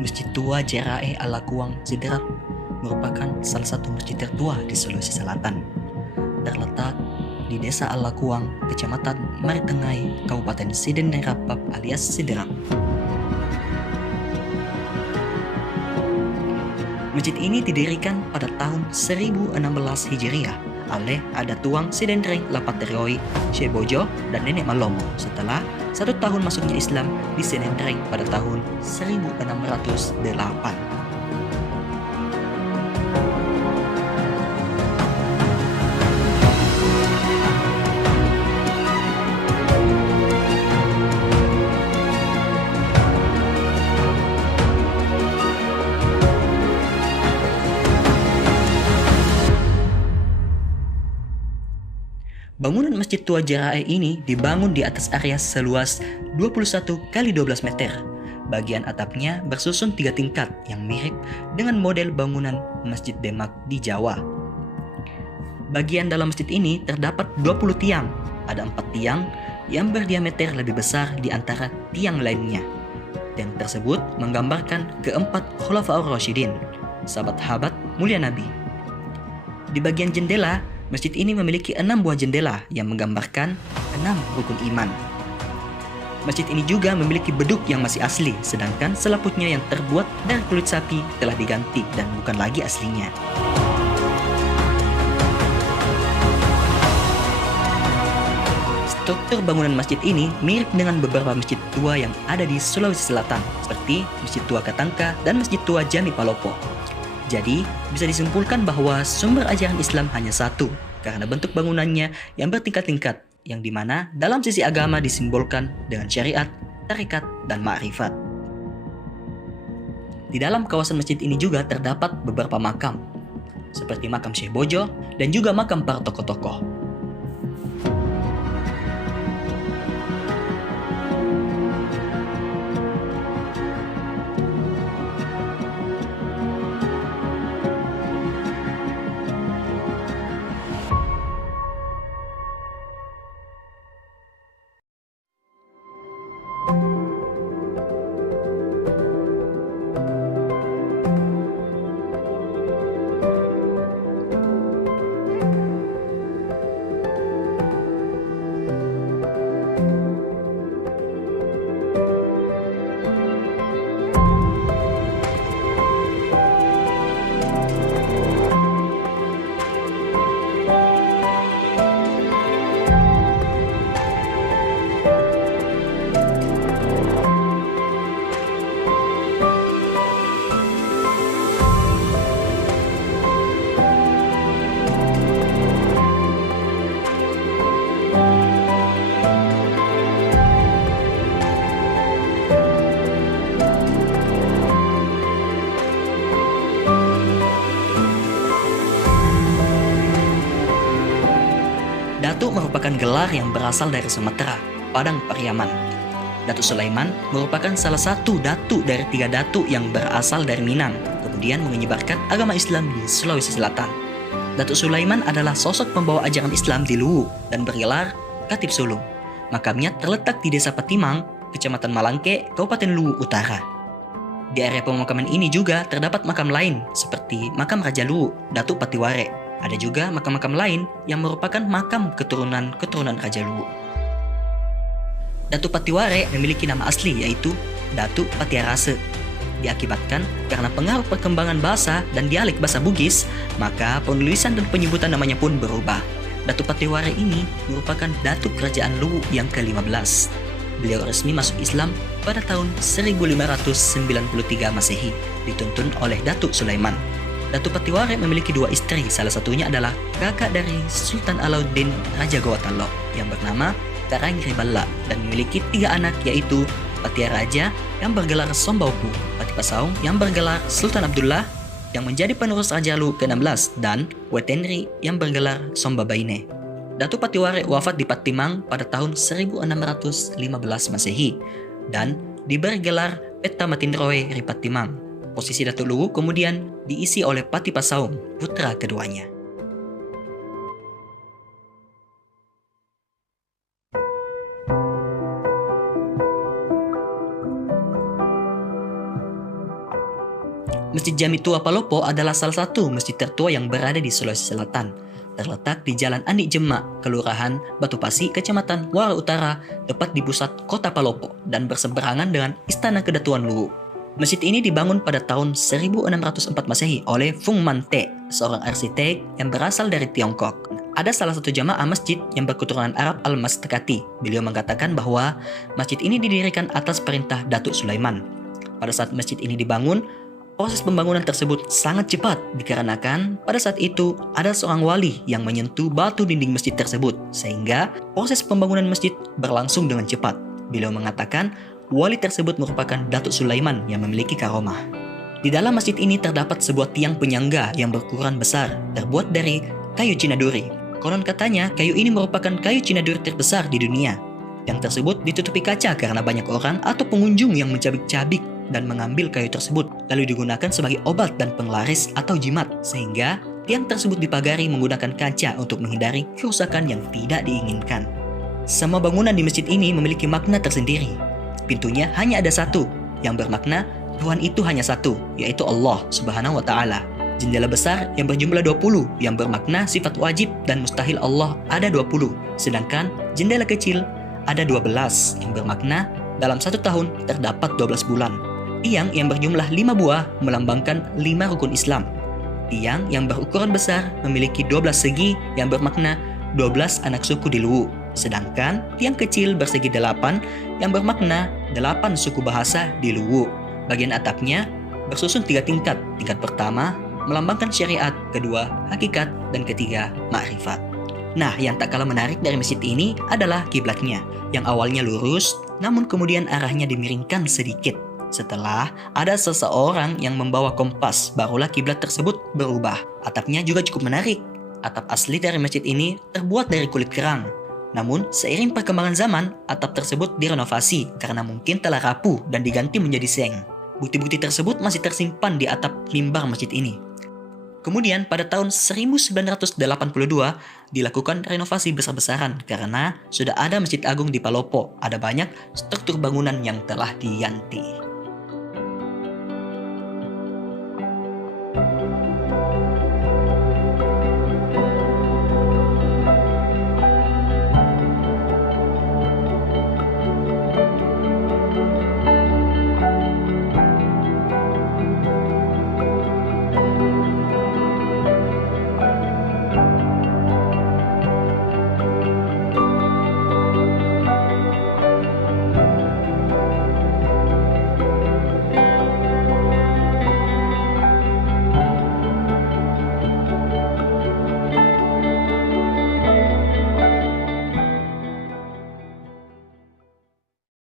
Masjid Tua Jerae Alakuang Sidrap merupakan salah satu masjid tertua di Sulawesi Selatan. Terletak di Desa Alakuang, Kecamatan Maritengai, Kabupaten Siden Nerapap alias Sidrap. Masjid ini didirikan pada tahun 1016 Hijriah oleh Adatuang Sidendreng Lapateroi, Shebojo, dan Nenek Malomo setelah 1 tahun masuknya Islam di Sidendreng pada tahun 1608. Bangunan Masjid Tua Jerae ini dibangun di atas area seluas 21 kali 12 meter. Bagian atapnya bersusun 3 tingkat yang mirip dengan model bangunan Masjid Demak di Jawa. Bagian dalam masjid ini terdapat 20 tiang. Ada 4 tiang yang berdiameter lebih besar di antara tiang lainnya. Tiang tersebut menggambarkan keempat Khulafaur Rasyidin, sahabat-sahabat mulia Nabi. Di bagian jendela, masjid ini memiliki 6 buah jendela yang menggambarkan 6 rukun iman. Masjid ini juga memiliki beduk yang masih asli, sedangkan selaputnya yang terbuat dari kulit sapi telah diganti dan bukan lagi aslinya. Struktur bangunan masjid ini mirip dengan beberapa masjid tua yang ada di Sulawesi Selatan, seperti Masjid Tua Katangka dan Masjid Tua Jami Palopo. Jadi, bisa disimpulkan bahwa sumber ajaran Islam hanya satu, karena bentuk bangunannya yang bertingkat-tingkat, yang dimana dalam sisi agama disimbolkan dengan syariat, tarekat, dan ma'rifat. Di dalam kawasan masjid ini juga terdapat beberapa makam, seperti makam Syekh Bojo dan juga makam para tokoh-tokoh. Datuk merupakan gelar yang berasal dari Sumatera, Padang Pariaman. Datuk Sulaiman merupakan salah satu datuk dari 3 datuk yang berasal dari Minang, kemudian menyebarkan agama Islam di Sulawesi Selatan. Datuk Sulaiman adalah sosok pembawa ajaran Islam di Luwu dan bergelar Khatib Sulung. Makamnya terletak di Desa Patimang, Kecamatan Malangke, Kabupaten Luwu Utara. Di area pemakaman ini juga terdapat makam lain seperti makam Raja Luwu, Datuk Patiware. Ada juga makam-makam lain yang merupakan makam keturunan Raja Luwu. Datuk Patiware memiliki nama asli yaitu Datuk Patiarase. Diakibatkan karena pengaruh perkembangan bahasa dan dialek bahasa Bugis, maka penulisan dan penyebutan namanya pun berubah. Datuk Patiware ini merupakan Datuk Kerajaan Luwu yang ke-15. Beliau resmi masuk Islam pada tahun 1593 Masehi, dituntun oleh Datuk Sulaiman. Datuk Patiware memiliki 2 istri, salah satunya adalah kakak dari Sultan Alauddin Raja Gawatalo yang bernama Karang Riballa dan memiliki 3 anak yaitu Patia Raja yang bergelar Sombaupu, Pati Pasaung yang bergelar Sultan Abdullah yang menjadi penerus Raja Luwu ke-16 dan Wetenri yang bergelar Sombabaine. Datuk Patiware wafat di Patimang pada tahun 1615 Masehi dan diberi gelar Peta Matinroe Ripatimang. Posisi Datuk Luwu kemudian diisi oleh Pati Pasaung, putra keduanya. Masjid Jami Tua Palopo adalah salah satu masjid tertua yang berada di Sulawesi Selatan. Terletak di Jalan Andi Jemak, Kelurahan Batu Pasi, Kecamatan Muara Utara, tepat di pusat kota Palopo dan berseberangan dengan Istana Kedatuan Luwu. Masjid ini dibangun pada tahun 1604 Masehi oleh Fung Man-te, seorang arsitek yang berasal dari Tiongkok. Ada salah satu jamaah masjid yang berketurunan Arab Al-Mastakati. Beliau mengatakan bahwa masjid ini didirikan atas perintah Datuk Sulaiman. Pada saat masjid ini dibangun, proses pembangunan tersebut sangat cepat dikarenakan pada saat itu ada seorang wali yang menyentuh batu dinding masjid tersebut sehingga proses pembangunan masjid berlangsung dengan cepat. Beliau mengatakan wali tersebut merupakan Datuk Sulaiman yang memiliki karomah. Di dalam masjid ini terdapat sebuah tiang penyangga yang berukuran besar terbuat dari kayu Cina duri. Konon katanya kayu ini merupakan kayu Cina duri terbesar di dunia. Yang tersebut ditutupi kaca karena banyak orang atau pengunjung yang mencabik-cabik dan mengambil kayu tersebut lalu digunakan sebagai obat dan penglaris atau jimat, sehingga tiang tersebut dipagari menggunakan kaca untuk menghindari kerusakan yang tidak diinginkan. Semua bangunan di masjid ini memiliki makna tersendiri. Pintunya hanya ada satu yang bermakna Tuhan itu hanya satu, yaitu Allah Subhanahu wa Ta'ala. Jendela besar yang berjumlah 20 yang bermakna sifat wajib dan mustahil Allah ada 20, sedangkan jendela kecil ada 12 yang bermakna dalam satu tahun terdapat 12 bulan. Tiang yang berjumlah 5 buah melambangkan 5 rukun Islam. Tiang yang berukuran besar memiliki 12 segi yang bermakna 12 anak suku di Luwu. Sedangkan tiang kecil bersegi 8 yang bermakna 8 suku bahasa di Luwu. Bagian atapnya bersusun 3 tingkat. Tingkat pertama melambangkan syariat, kedua hakikat, dan ketiga makrifat. Nah, yang tak kalah menarik dari masjid ini adalah kiblatnya, yang awalnya lurus, namun kemudian arahnya dimiringkan sedikit. Setelah ada seseorang yang membawa kompas, barulah kiblat tersebut berubah. Atapnya juga cukup menarik. Atap asli dari masjid ini terbuat dari kulit kerang. Namun, seiring perkembangan zaman, atap tersebut direnovasi karena mungkin telah rapuh dan diganti menjadi seng. Bukti-bukti tersebut masih tersimpan di atap mimbar masjid ini. Kemudian pada tahun 1982 dilakukan renovasi besar-besaran karena sudah ada Masjid Agung di Palopo. Ada banyak struktur bangunan yang telah diganti.